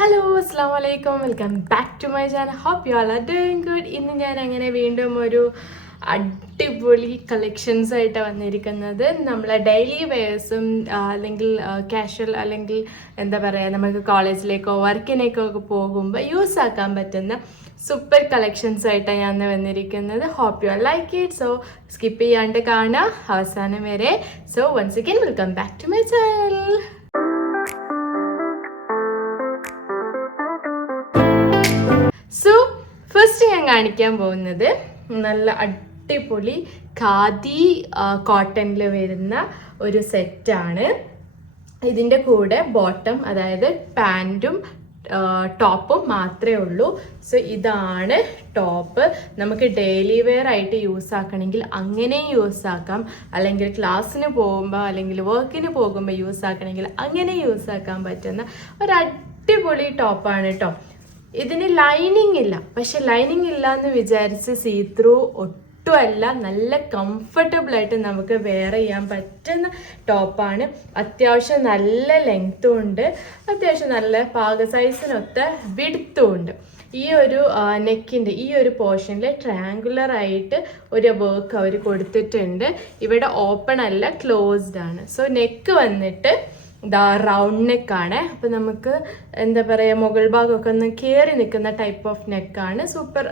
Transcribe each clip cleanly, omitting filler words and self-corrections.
Hello അസ്സാം വലൈക്കും welcome back to my channel. Hope you all are doing good. ഇന്ന് ഞാൻ അങ്ങനെ വീണ്ടും ഒരു അടിപൊളി കളക്ഷൻസ് ആയിട്ട് വന്നിരിക്കുന്നത്. നമ്മളെ ഡെയിലി വെയേഴ്സും അല്ലെങ്കിൽ കാഷ്വൽ അല്ലെങ്കിൽ എന്താ പറയുക, നമുക്ക് കോളേജിലേക്കോ വർക്കിനേക്കോ ഒക്കെ പോകുമ്പോൾ യൂസ് ആക്കാൻ പറ്റുന്ന സൂപ്പർ കളക്ഷൻസ് ആയിട്ടാണ് ഞാൻ വന്നിരിക്കുന്നത്. Hope you are like it. So skip ചെയ്യാണ്ട് കാണുക അവസാനം വരെ. So once again welcome back to my channel. So first ഞാൻ കാണിക്കാൻ പോകുന്നത് നല്ല അടിപൊളി ഖാദി കോട്ടണിൽ വരുന്ന ഒരു സെറ്റാണ്. ഇതിൻ്റെ കൂടെ ബോട്ടം, അതായത് പാൻറ്റും ടോപ്പും മാത്രമേ ഉള്ളൂ. സോ ഇതാണ് ടോപ്പ്. നമുക്ക് ഡെയിലി വെയർ ആയിട്ട് യൂസ് ആക്കണമെങ്കിൽ അങ്ങനെ യൂസ് ആക്കാം, അല്ലെങ്കിൽ ക്ലാസ്സിന് പോകുമ്പോൾ അല്ലെങ്കിൽ വർക്കിന് പോകുമ്പോൾ യൂസ് ആക്കണമെങ്കിൽ അങ്ങനെ യൂസ് ആക്കാൻ പറ്റുന്ന ഒരു അടിപൊളി ടോപ്പാണ് കേട്ടോ. ഇതിന് ലൈനിങ് ഇല്ല, പക്ഷെ ലൈനിങ് ഇല്ല എന്ന് വിചാരിച്ച് സീ ത്രൂ ഒട്ടുമല്ല, നല്ല കംഫർട്ടബിൾ ആയിട്ട് നമുക്ക് വെയർ ചെയ്യാൻ പറ്റുന്ന ടോപ്പാണ്. അത്യാവശ്യം നല്ല ലെങ്ത്തും ഉണ്ട്, അത്യാവശ്യം നല്ല പാക സൈസിനൊത്ത വിഡ്ത്തും ഉണ്ട്. ഈ ഒരു നെക്കിൻ്റെ ഈ ഒരു പോർഷനിൽ ട്രയാങ്കുലർ ആയിട്ട് ഒരു വർക്ക് അവർ കൊടുത്തിട്ടുണ്ട്. ഇവിടെ ഓപ്പൺ അല്ല, ക്ലോസ്ഡ് ആണ്. സോ നെക്ക് വന്നിട്ട് റൗണ്ട് നെക്കാണ്. അപ്പം നമുക്ക് എന്താ പറയുക, മുകൾ ഭാഗമൊക്കെ ഒന്ന് കയറി നിൽക്കുന്ന ടൈപ്പ് ഓഫ് നെക്കാണ്. സൂപ്പർ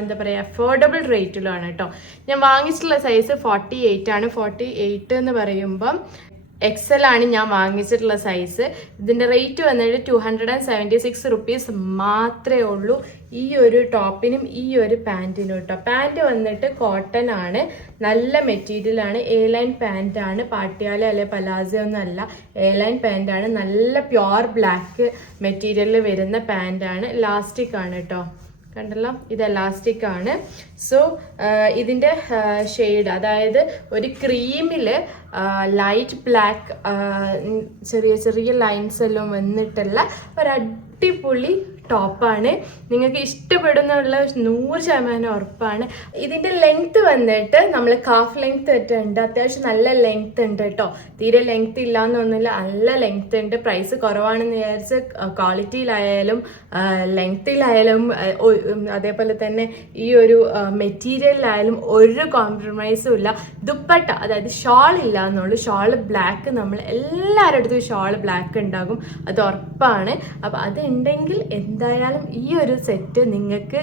എന്താ പറയുക, അഫോർഡബിൾ റേറ്റിലാണ് കേട്ടോ. ഞാൻ വാങ്ങിച്ചിട്ടുള്ള സൈസ് 48 ആണ്. 48 എന്ന് പറയുമ്പം എക്സൽ ആണ് ഞാൻ വാങ്ങിച്ചിട്ടുള്ള സൈസ്. ഇതിൻ്റെ റേറ്റ് വന്നിട്ട് 276 റുപ്പീസ് മാത്രമേ ഉള്ളൂ ഈ ഒരു ടോപ്പിനും ഈ ഒരു പാൻറ്റിനും കേട്ടോ. പാൻറ്റ് വന്നിട്ട് കോട്ടൺ ആണ്, നല്ല മെറ്റീരിയൽ ആണ്. എ ലൈൻ പാൻറ്റ് ആണ്, പാട്ടിയാല അല്ലെ പലാസോ ഒന്നും അല്ല, എ ലൈൻ പാൻറ്റ് ആണ്. നല്ല പ്യുവർ ബ്ലാക്ക് മെറ്റീരിയലിൽ വരുന്ന പാൻറ്റ് ആണ്. ഇലാസ്റ്റിക് ആണ് കേട്ടോ, കണ്ടല്ലോ, ഇത് എലാസ്റ്റിക് ആണ്. സോ ഇതിൻ്റെ ഷെയ്ഡ്, അതായത് ഒരു ക്രീമിൽ ലൈറ്റ് ബ്ലാക്ക് ചെറിയ ചെറിയ ലൈൻസ് എല്ലാം വന്നിട്ടുള്ള ഒരു അടിപൊളി ടോപ്പാണ്. നിങ്ങൾക്ക് ഇഷ്ടപ്പെടുന്നുള്ള 100% ഉറപ്പാണ്. ഇതിൻ്റെ ലെങ്ത്ത് വന്നിട്ട് നമ്മൾ കാഫ് ലെങ്ത്ത് ഉണ്ട്, അത്യാവശ്യം നല്ല ലെങ്ത്ത് ഉണ്ട് കേട്ടോ. തീരെ ലെങ്ത്ത് ഇല്ലാന്നൊന്നുമില്ല, നല്ല ലെങ്ത്ത് ഉണ്ട്. പ്രൈസ് കുറവാണെന്ന് വിചാരിച്ച് ക്വാളിറ്റിയിലായാലും ലെങ്ത്തിലായാലും അതേപോലെ തന്നെ ഈ ഒരു മെറ്റീരിയലിലായാലും ഒരു കോംപ്രമൈസും ഇല്ല. ദുപ്പട്ട, അതായത് ഷാൾ ഇല്ല എന്നുള്ളൂ. ഷാള് ബ്ലാക്ക്, നമ്മൾ എല്ലാവരുടെ അടുത്തും ഷാള് ബ്ലാക്ക് ഉണ്ടാകും, അത് ഉറപ്പാണ്. അപ്പം അതുണ്ടെങ്കിൽ എന്തായാലും ഈ ഒരു സെറ്റ് നിങ്ങൾക്ക്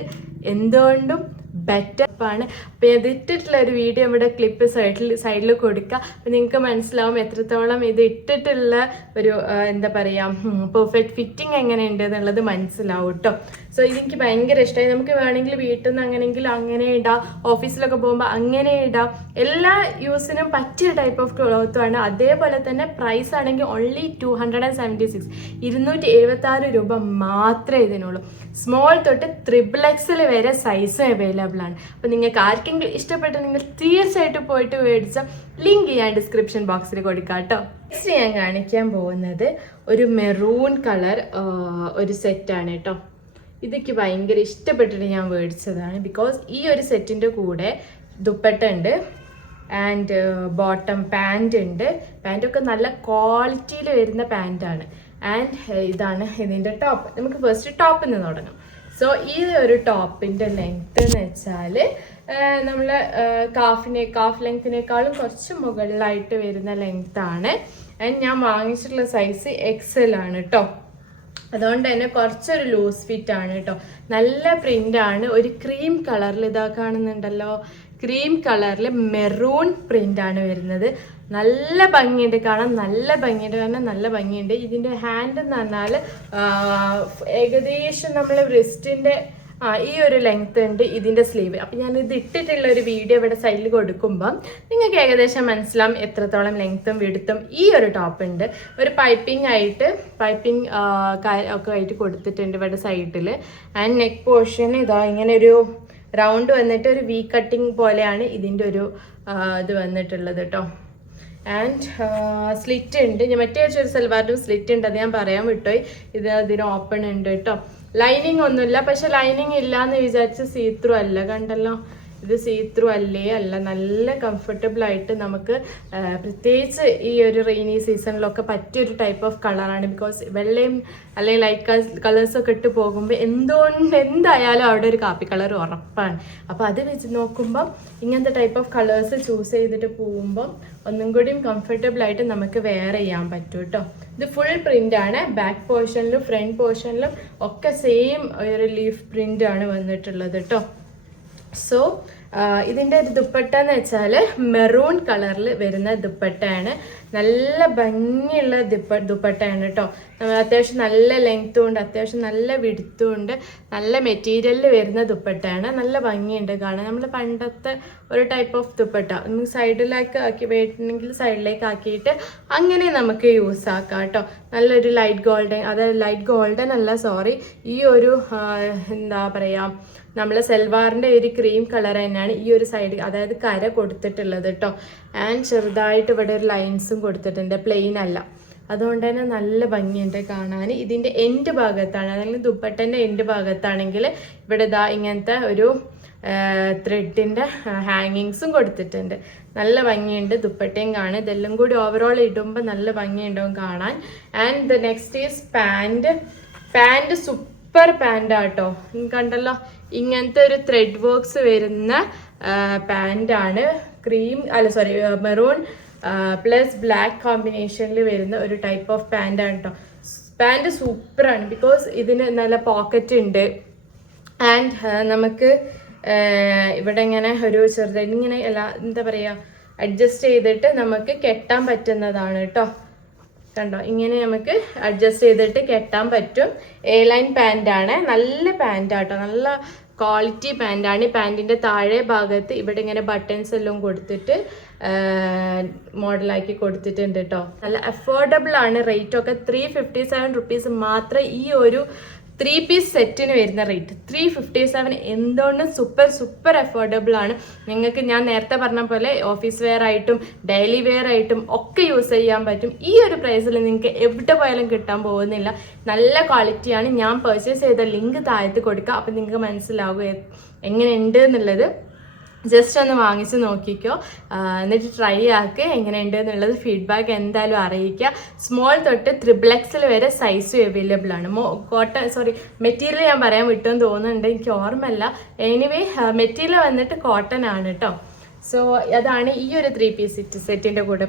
എന്തുകൊണ്ടും ബെറ്റർ ആണ്. അപ്പം ഇത് ഇട്ടിട്ടുള്ള ഒരു വീഡിയോ ഇവിടെ ക്ലിപ്പ് സൈഡിൽ കൊടുക്കുക. അപ്പം നിങ്ങൾക്ക് മനസ്സിലാവും എത്രത്തോളം ഇത് ഇട്ടിട്ടുള്ള ഒരു എന്താ പറയുക, പെർഫെക്റ്റ് ഫിറ്റിംഗ് എങ്ങനെയുണ്ട് എന്നുള്ളത് മനസ്സിലാവും കേട്ടോ. സോ ഇതെനിക്ക് ഭയങ്കര ഇഷ്ടമായി. നമുക്ക് വേണമെങ്കിൽ വീട്ടിൽ നിന്ന് അങ്ങനെയെങ്കിൽ അങ്ങനെ ഇടാം, ഓഫീസിലൊക്കെ പോകുമ്പോൾ അങ്ങനെ ഇടാം. എല്ലാ യൂസിനും പറ്റിയ ടൈപ്പ് ഓഫ് ക്ലോത്തുമാണ്. അതേപോലെ തന്നെ പ്രൈസ് ആണെങ്കിൽ ഓൺലി 276, 276 രൂപ മാത്രമേ ഇതിനുള്ളൂ. സ്മോൾ തൊട്ട് XXL വരെ സൈസും അവൈലബിൾ ആണ്. അപ്പോൾ നിങ്ങൾക്ക് ആർക്കെങ്കിലും ഇഷ്ടപ്പെട്ടെങ്കിൽ തീർച്ചയായിട്ടും പോയിട്ട് മേടിച്ച ലിങ്ക് ഞാൻ ഡിസ്ക്രിപ്ഷൻ ബോക്സിൽ കൊടുക്കാം കേട്ടോ. നെക്സ്റ്റ് ഞാൻ കാണിക്കാൻ പോകുന്നത് ഒരു മെറൂൺ കളർ ഒരു സെറ്റാണ് കേട്ടോ. ഇതൊക്കെ ഭയങ്കര ഇഷ്ടപ്പെട്ടിട്ട് ഞാൻ മേടിച്ചതാണ്. ബിക്കോസ് ഈ ഒരു സെറ്റിൻ്റെ കൂടെ ദുപ്പട്ട ഉണ്ട് ആൻഡ് ബോട്ടം പാൻറ് ഉണ്ട്. പാൻറ്റൊക്കെ നല്ല ക്വാളിറ്റിയിൽ വരുന്ന പാൻറ്റാണ്. ആൻഡ് ഇതാണ് ഇതിൻ്റെ ടോപ്പ്. നമുക്ക് ഫസ്റ്റ് ടോപ്പിൽ നിന്ന് തുടങ്ങാം. സോ ഈ ഒരു ടോപ്പിൻ്റെ ലെങ്ത്ത് എന്ന് വെച്ചാൽ നമ്മൾ കാഫ് ലെങ്ത്തിനേക്കാളും കുറച്ച് മുകളിലായിട്ട് വരുന്ന ലെങ്ത്താണ്. ആൻഡ് ഞാൻ വാങ്ങിച്ചിട്ടുള്ള സൈസ് XL ആണ് കേട്ടോ. അതുകൊണ്ട് തന്നെ കുറച്ചൊരു ലൂസ് ഫിറ്റ് ആണ് കേട്ടോ. നല്ല പ്രിൻ്റാണ്. ഒരു ക്രീം കളറിൽ ഇതാ കാണുന്നുണ്ടല്ലോ, ക്രീം കളറിൽ മെറൂൺ പ്രിൻ്റാണ് വരുന്നത്. നല്ല ഭംഗിയുണ്ട് കാണാൻ, നല്ല ഭംഗിയുണ്ട് കാരണം നല്ല ഭംഗിയുണ്ട്. ഇതിൻ്റെ ഹാൻഡ് എന്ന് പറഞ്ഞാൽ ഏകദേശം നമ്മൾ റിസ്റ്റിൻ്റെ ഈ ഒരു ലെങ്ത് ഉണ്ട് ഇതിൻ്റെ സ്ലീവ്. അപ്പം ഞാനിത് ഇട്ടിട്ടുള്ള ഒരു വീഡിയോ ഇവിടെ സൈഡിൽ കൊടുക്കുമ്പം നിങ്ങൾക്ക് ഏകദേശം മനസ്സിലാവും എത്രത്തോളം ലെങ്ത്തും വിടുത്തും ഈ ഒരു ടോപ്പ് ഉണ്ട്. ഒരു പൈപ്പിംഗ് ഒക്കെ ആയിട്ട് കൊടുത്തിട്ടുണ്ട് ഇവിടെ സൈഡിൽ. ആൻഡ് നെക്ക് പോർഷൻ ഇതാ ഇങ്ങനെ ഒരു റൗണ്ട് വന്നിട്ട് ഒരു വി കട്ടിങ് പോലെയാണ് ഇതിൻ്റെ ഒരു ഇത് വന്നിട്ടുള്ളത് കേട്ടോ. ആൻഡ് സ്ലിറ്റ് ഉണ്ട്. ഞാൻ മറ്റേ ഒരു സൽവാറിനും സ്ലിറ്റ് ഉണ്ട്, അത് ഞാൻ പറയാൻ വിട്ടോയി. അതിന് ഓപ്പൺ ഉണ്ട് കേട്ടോ. ലൈനിങ് ഒന്നുമില്ല, പക്ഷെ ലൈനിങ് ഇല്ല എന്ന് വിചാരിച്ച് സീ ത്രൂ അല്ല, കണ്ടല്ലോ. ഇത് സീത്രൂ അല്ല, നല്ല കംഫർട്ടബിൾ ആയിട്ട് നമുക്ക് പ്രത്യേകിച്ച് ഈ ഒരു റെയിനി സീസണിലൊക്കെ പറ്റിയൊരു ടൈപ്പ് ഓഫ് കളറാണ്. ബിക്കോസ് വെള്ളയും അല്ലെങ്കിൽ ലൈറ്റ് കളേഴ്സൊക്കെ ഇട്ട് പോകുമ്പോൾ എന്തായാലും അവിടെ ഒരു കാപ്പി കളർ ഉറപ്പാണ്. അപ്പോൾ അത് വെച്ച് നോക്കുമ്പം ഇങ്ങനത്തെ ടൈപ്പ് ഓഫ് കളേഴ്സ് ചൂസ് ചെയ്തിട്ട് പോകുമ്പം ഒന്നും കൂടിയും കംഫർട്ടബിൾ ആയിട്ട് നമുക്ക് വെയർ ചെയ്യാൻ പറ്റും കേട്ടോ. ഇത് ഫുൾ പ്രിന്റ് ആണ്. ബാക്ക് പോർഷനിലും ഫ്രണ്ട് പോർഷനിലും ഒക്കെ സെയിം ഒരു ലീഫ് പ്രിന്റ് ആണ് വന്നിട്ടുള്ളത് കേട്ടോ. സോ ഇതിൻ്റെ ഒരു ദുപ്പട്ട എന്ന് വെച്ചാൽ മെറൂൺ കളറിൽ വരുന്ന ദുപ്പട്ടയാണ്. നല്ല ഭംഗിയുള്ള ദുപ്പട്ടയാണ് കേട്ടോ. അത്യാവശ്യം നല്ല ലെങ്ത്തും ഉണ്ട്, അത്യാവശ്യം നല്ല വിടുത്തും ഉണ്ട്, നല്ല മെറ്റീരിയലിൽ വരുന്ന ദുപ്പട്ടയാണ്. നല്ല ഭംഗിയുണ്ട് കാണാൻ. നമ്മൾ പണ്ടത്തെ ഒരു ടൈപ്പ് ഓഫ് ദുപ്പട്ട നമുക്ക് സൈഡിലേക്ക് ആക്കി വേണമെങ്കിൽ സൈഡിലേക്ക് ആക്കിയിട്ട് അങ്ങനെ നമുക്ക് യൂസ് ആക്കാം കേട്ടോ. നല്ലൊരു ലൈറ്റ് ഗോൾഡൻ, അതായത് ലൈറ്റ് ഗോൾഡൻ അല്ല സോറി, ഈ ഒരു എന്താ പറയുക, നമ്മൾ സെൽവാറിൻ്റെ ഒരു ക്രീം കളർ തന്നെയാണ് ഈ ഒരു സൈഡ്, അതായത് കര കൊടുത്തിട്ടുള്ളത് കേട്ടോ. ആൻഡ് ചെറുതായിട്ട് ഇവിടെ ഒരു ലൈൻസും കൊടുത്തിട്ടുണ്ട്, പ്ലെയിൻ അല്ല. അതുകൊണ്ട് തന്നെ നല്ല ഭംഗിയുണ്ട് കാണാൻ. ഇതിൻ്റെ എൻഡ് ഭാഗത്താണ്, അല്ലെങ്കിൽ ദുപ്പട്ടൻ്റെ എൻഡ് ഭാഗത്താണെങ്കിൽ ഇവിടെ ഇതാ ഇങ്ങനത്തെ ഒരു ത്രെഡിൻ്റെ ഹാങ്ങിങ്സും കൊടുത്തിട്ടുണ്ട്. നല്ല ഭംഗിയുണ്ട് ദുപ്പട്ടയും കാണാൻ. ഇതെല്ലാം കൂടി ഓവറോൾ ഇടുമ്പോൾ നല്ല ഭംഗിയുണ്ടാവും കാണാൻ. And the next is pant super പാൻറ്റാട്ടോ. കണ്ടല്ലോ, ഇങ്ങനത്തെ ഒരു ത്രെഡ് വർക്ക്സ് വരുന്ന പാൻറ്റാണ്. മെറൂൺ പ്ലസ് ബ്ലാക്ക് കോമ്പിനേഷനിൽ വരുന്ന ഒരു ടൈപ്പ് ഓഫ് പാൻറ്റാണ് കേട്ടോ. പാൻറ് സൂപ്പറാണ്, ബിക്കോസ് ഇതിന് നല്ല പോക്കറ്റ് ഉണ്ട്. ആൻഡ് നമുക്ക് ഇവിടെ ഇങ്ങനെ ഒരു ചെറുതായിട്ട് ഇങ്ങനെ എന്താ പറയുക, അഡ്ജസ്റ്റ് ചെയ്തിട്ട് നമുക്ക് കെട്ടാൻ പറ്റുന്നതാണ് കേട്ടോ. കണ്ടോ, ഇങ്ങനെ നമുക്ക് അഡ്ജസ്റ്റ് ചെയ്തിട്ട് കെട്ടാൻ പറ്റും. എ ലൈൻ പാൻറ്റാണ്. നല്ല പാൻറ്റാട്ടോ, നല്ല ക്വാളിറ്റി പാൻറ്റാണ്. പാൻറ്റിൻ്റെ താഴെ ഭാഗത്ത് ഇവിടെ ഇങ്ങനെ ബട്ടൺസ് എല്ലാം കൊടുത്തിട്ട് മോഡലാക്കി കൊടുത്തിട്ടുണ്ട് കേട്ടോ. നല്ല അഫോർഡബിൾ ആണ്. റേറ്റൊക്കെ 357 റുപ്പീസ് മാത്രം ഈ ഒരു 3 പീസ് സെറ്റിന് വരുന്ന റേറ്റ്. 357 എന്തുകൊണ്ടും സൂപ്പർ അഫോർഡബിൾ ആണ്. നിങ്ങൾക്ക് ഞാൻ നേരത്തെ പറഞ്ഞ പോലെ ഓഫീസ് വെയർ ആയിട്ടും ഡെയിലി വെയർ ആയിട്ടും ഒക്കെ യൂസ് ചെയ്യാൻ പറ്റും. ഈ ഒരു പ്രൈസിൽ നിങ്ങൾക്ക് എവിടെ പോയാലും കിട്ടാൻ പോകുന്നില്ല. നല്ല ക്വാളിറ്റിയാണ്. ഞാൻ പർച്ചേസ് ചെയ്ത ലിങ്ക് താഴത്ത് കൊടുക്കുക, അപ്പം നിങ്ങൾക്ക് മനസ്സിലാവും എങ്ങനെയുണ്ട് എന്നുള്ളത്. ജസ്റ്റ് ഒന്ന് വാങ്ങിച്ച് നോക്കിക്കോ, എന്നിട്ട് ട്രൈ ആക്കുക. എങ്ങനെയുണ്ട് എന്നുള്ളത് ഫീഡ്ബാക്ക് എന്തായാലും അറിയിക്കുക. സ്മോൾ തൊട്ട് XXL വരെ സൈസും അവൈലബിൾ ആണ്. മെറ്റീരിയൽ ഞാൻ പറയാൻ വിട്ടെന്ന് തോന്നുന്നുണ്ട്, എനിക്ക് ഓർമ്മയില്ല. എനിവേ മെറ്റീരിയൽ വന്നിട്ട് കോട്ടൺ ആണ് കേട്ടോ. സോ അതാണ് ഈ ഒരു 3 പീസ് സെറ്റിൻ്റെ കൂടെ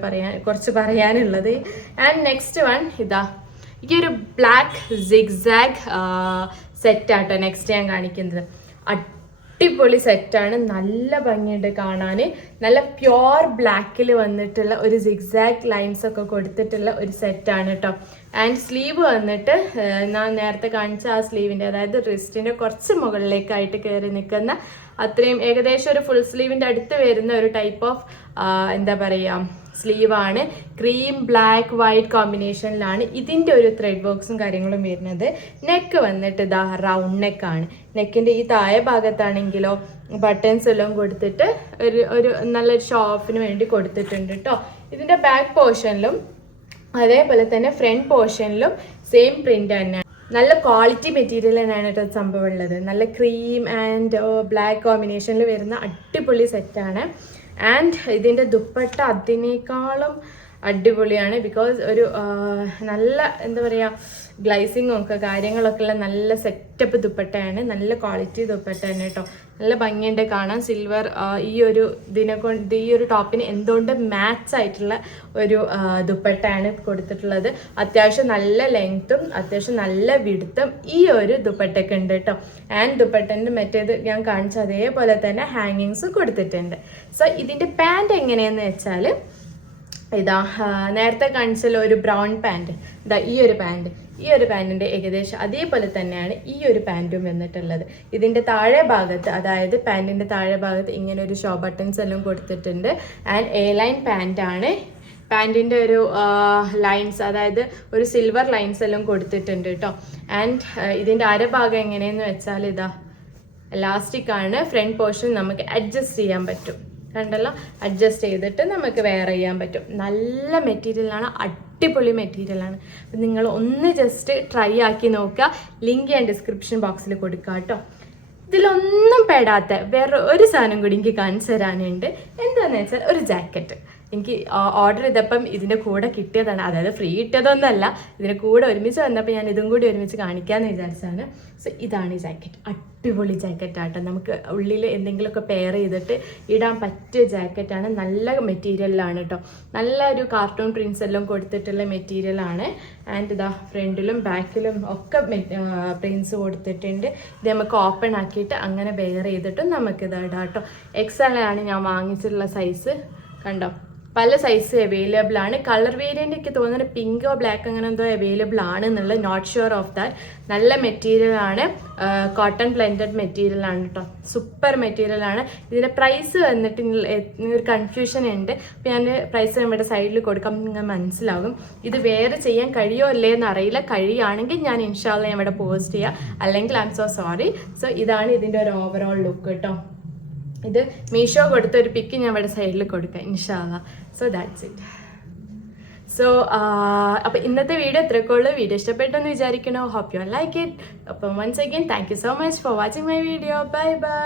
കുറച്ച് പറയാനുള്ളത്. ആൻഡ് നെക്സ്റ്റ് വൺ ഇതാ, ഈ ഒരു ബ്ലാക്ക് സിഗ്സാഗ് സെറ്റാട്ടോ നെക്സ്റ്റ് ഞാൻ കാണിക്കുന്നത്. അടിപൊളി സെറ്റാണ്. നല്ല ഭംഗിയുണ്ട് കാണാൻ. നല്ല പ്യോർ ബ്ലാക്കിൽ വന്നിട്ടുള്ള ഒരു സിഗ്സാഗ് ലൈൻസ് ഒക്കെ കൊടുത്തിട്ടുള്ള ഒരു സെറ്റാണ് കേട്ടോ. ആൻഡ് സ്ലീവ് വന്നിട്ട് ഞാൻ നേരത്തെ കാണിച്ച ആ സ്ലീവിൻ്റെ, അതായത് റിസ്റ്റിൻ്റെ കുറച്ച് മുകളിലേക്കായിട്ട് കയറി നിൽക്കുന്ന അത്രയും ഏകദേശം ഒരു ഫുൾ സ്ലീവിൻ്റെ അടുത്ത് വരുന്ന ഒരു ടൈപ്പ് ഓഫ് എന്താ പറയുക സ്ലീവാണ്. ക്രീം ബ്ലാക്ക് വൈറ്റ് കോമ്പിനേഷനിലാണ് ഇതിൻ്റെ ഒരു ത്രെഡ് വർക്ക്സും കാര്യങ്ങളും വരുന്നത്. നെക്ക് വന്നിട്ട് ഇതാ റൗണ്ട് നെക്കാണ്. നെക്കിൻ്റെ ഈ താഴെ ഭാഗത്താണെങ്കിലോ ബട്ടൺസ് എല്ലാം കൊടുത്തിട്ട് ഒരു നല്ലൊരു ഷോപ്പിന് വേണ്ടി കൊടുത്തിട്ടുണ്ട് കേട്ടോ. ഇതിൻ്റെ ബാക്ക് പോർഷനിലും അതേപോലെ തന്നെ ഫ്രണ്ട് പോർഷനിലും സെയിം പ്രിന്റ് തന്നെയാണ്. നല്ല ക്വാളിറ്റി മെറ്റീരിയൽ തന്നെയാണ് കേട്ടോ സംഭവം ഉള്ളത്. നല്ല ക്രീം ആൻഡ് ബ്ലാക്ക് കോമ്പിനേഷനിൽ വരുന്ന അടിപൊളി സെറ്റാണ്. ആൻഡ് ഇതിൻ്റെ ദുപ്പട്ട അതിനേക്കാളും അടിപൊളിയാണ്. ബിക്കോസ് ഒരു നല്ല എന്താ പറയുക ഗ്ലൈസിങ്ങും ഒക്കെ കാര്യങ്ങളൊക്കെ ഉള്ള നല്ല സെറ്റപ്പ് ദുപ്പട്ടയാണ്. നല്ല ക്വാളിറ്റി ദുപ്പട്ട തന്നെ കേട്ടോ. നല്ല ഭംഗിയുണ്ട് കാണാൻ. സിൽവർ ഈ ഒരു ഈ ഒരു ടോപ്പിന് എന്തുകൊണ്ട് മാച്ച് ആയിട്ടുള്ള ഒരു ദുപ്പട്ടയാണ് കൊടുത്തിട്ടുള്ളത്. അത്യാവശ്യം നല്ല ലെങ്ത്തും അത്യാവശ്യം നല്ല വിടുത്തും ഈ ഒരു ദുപ്പട്ടയ്ക്ക് ഉണ്ട് കേട്ടോ. ആൻഡ് ദുപ്പട്ടൻ്റെ മറ്റേത് ഞാൻ കാണിച്ച അതേപോലെ തന്നെ ഹാങ്ങിങ്സ് കൊടുത്തിട്ടുണ്ട്. സോ ഇതിൻ്റെ പാൻറ് എങ്ങനെയാണെന്ന് വെച്ചാൽ ഇതാ നേരത്തെ കാണിച്ചല്ലോ ഒരു ബ്രൗൺ പാൻറ്, ഇതാ ഈ ഒരു പാൻറ്റിൻ്റെ ഏകദേശം അതേപോലെ തന്നെയാണ് ഈ ഒരു പാൻറ്റും വന്നിട്ടുള്ളത്. ഇതിൻ്റെ താഴെ ഭാഗത്ത്, അതായത് പാൻറ്റിൻ്റെ താഴെ ഭാഗത്ത് ഇങ്ങനെ ഒരു ഷോ ബട്ടൺസ് എല്ലാം കൊടുത്തിട്ടുണ്ട്. ആൻഡ് എ ലൈൻ പാൻറ്റാണ്. പാൻറ്റിൻ്റെ ഒരു ലൈൻസ്, അതായത് ഒരു സിൽവർ ലൈൻസ് എല്ലാം കൊടുത്തിട്ടുണ്ട് കേട്ടോ. ആൻഡ് ഇതിൻ്റെ അരഭാഗം എങ്ങനെയെന്ന് വെച്ചാൽ ഇതാ എലാസ്റ്റിക് ആണ്. ഫ്രണ്ട് പോർഷൻ നമുക്ക് അഡ്ജസ്റ്റ് ചെയ്യാൻ പറ്റും. കണ്ടല്ലോ, അഡ്ജസ്റ്റ് ചെയ്തിട്ട് നമുക്ക് വെയർ ചെയ്യാൻ പറ്റും. നല്ല മെറ്റീരിയലാണ്, അടിപൊളി മെറ്റീരിയലാണ്. അപ്പം നിങ്ങൾ ഒന്ന് ജസ്റ്റ് ട്രൈ ആക്കി നോക്കുക. ലിങ്ക് ഞാൻ ഡിസ്ക്രിപ്ഷൻ ബോക്സിൽ കൊടുക്കാം കേട്ടോ. ഇതിലൊന്നും പെടാത്ത വേറെ ഒരു സാധനം കൂടി എനിക്ക് കാണിച്ചു തരാനുണ്ട്. എന്താണെന്ന് വെച്ചാൽ ഒരു ജാക്കറ്റ്. എനിക്ക് ഓർഡർ ചെയ്തപ്പം ഇതിൻ്റെ കൂടെ കിട്ടിയതാണ്, അതായത് ഫ്രീ കിട്ടിയതൊന്നുമല്ല, ഇതിൻ്റെ കൂടെ ഒരുമിച്ച് വന്നപ്പോൾ ഞാൻ ഇതും കൂടി ഒരുമിച്ച് കാണിക്കാമെന്ന് വിചാരിച്ചതാണ്. സോ ഇതാണ് ഈ ജാക്കറ്റ്. അടിപൊളി ജാക്കറ്റാട്ടോ. നമുക്ക് ഉള്ളിൽ എന്തെങ്കിലുമൊക്കെ പെയർ ചെയ്തിട്ട് ഇടാൻ പറ്റിയ ജാക്കറ്റാണ്. നല്ല മെറ്റീരിയലാണ് കേട്ടോ. നല്ല ഒരു കാർട്ടൂൺ പ്രിൻസ് എല്ലാം കൊടുത്തിട്ടുള്ള മെറ്റീരിയലാണ്. ആൻഡ് ഇതാ ഫ്രണ്ടിലും ബാക്കിലും ഒക്കെ പ്രിൻസ് കൊടുത്തിട്ടുണ്ട്. ഇത് നമുക്ക് ഓപ്പൺ ആക്കിയിട്ട് അങ്ങനെ വെയർ ചെയ്തിട്ടും നമുക്കിത് ഇടാം കേട്ടോ. XL ആണ് ഞാൻ വാങ്ങിച്ചിട്ടുള്ള സൈസ്. കണ്ടോ, പല സൈസ് അവൈലബിൾ ആണ്. കളർ വേരിയൻ്റ് എനിക്ക് തോന്നുന്നത് പിങ്കോ ബ്ലാക്ക് അങ്ങനെ എന്തോ അവൈലബിൾ ആണ് എന്നുള്ളത്, നോട്ട് ഷുവർ ഓഫ് ദാറ്റ്. നല്ല മെറ്റീരിയൽ ആണ്, കോട്ടൺ ബ്ലെൻഡഡ് മെറ്റീരിയൽ ആണ് കേട്ടോ. സൂപ്പർ മെറ്റീരിയൽ ആണ്. ഇതിൻ്റെ പ്രൈസ് വന്നിട്ട് ഒരു കൺഫ്യൂഷൻ ഉണ്ട്. അപ്പോൾ ഞാൻ പ്രൈസ് നമ്മുടെ സൈഡിൽ കൊടുക്കാം, നിങ്ങൾ മനസ്സിലാകും. ഇത് വേറെ ചെയ്യാൻ കഴിയോ അല്ലേ എന്ന് അറിയില്ല. കഴിയുകയാണെങ്കിൽ ഞാൻ ഇൻഷാല്ല ഇവിടെ പോസ്റ്റ് ചെയ്യാം, അല്ലെങ്കിൽ I M so sorry. So ഇതാണ് ഇതിൻ്റെ ഒരു ഓവറോൾ ലുക്ക് കേട്ടോ. ഇത് മീഷോ കൊടുത്ത ഒരു പിക്ക് ഞാൻ ഇവിടെ സൈഡിൽ കൊടുക്കാം ഇൻഷാല്ല. So that's it. സോ അപ്പോൾ ഇന്നത്തെ വീഡിയോ ഇത്രയൊക്കെ ഉള്ളൂ. വീഡിയോ ഇഷ്ടപ്പെട്ടെന്ന് വിചാരിക്കണോ. Hope you like it. അപ്പം once again thank you so much for watching my video. Bye by.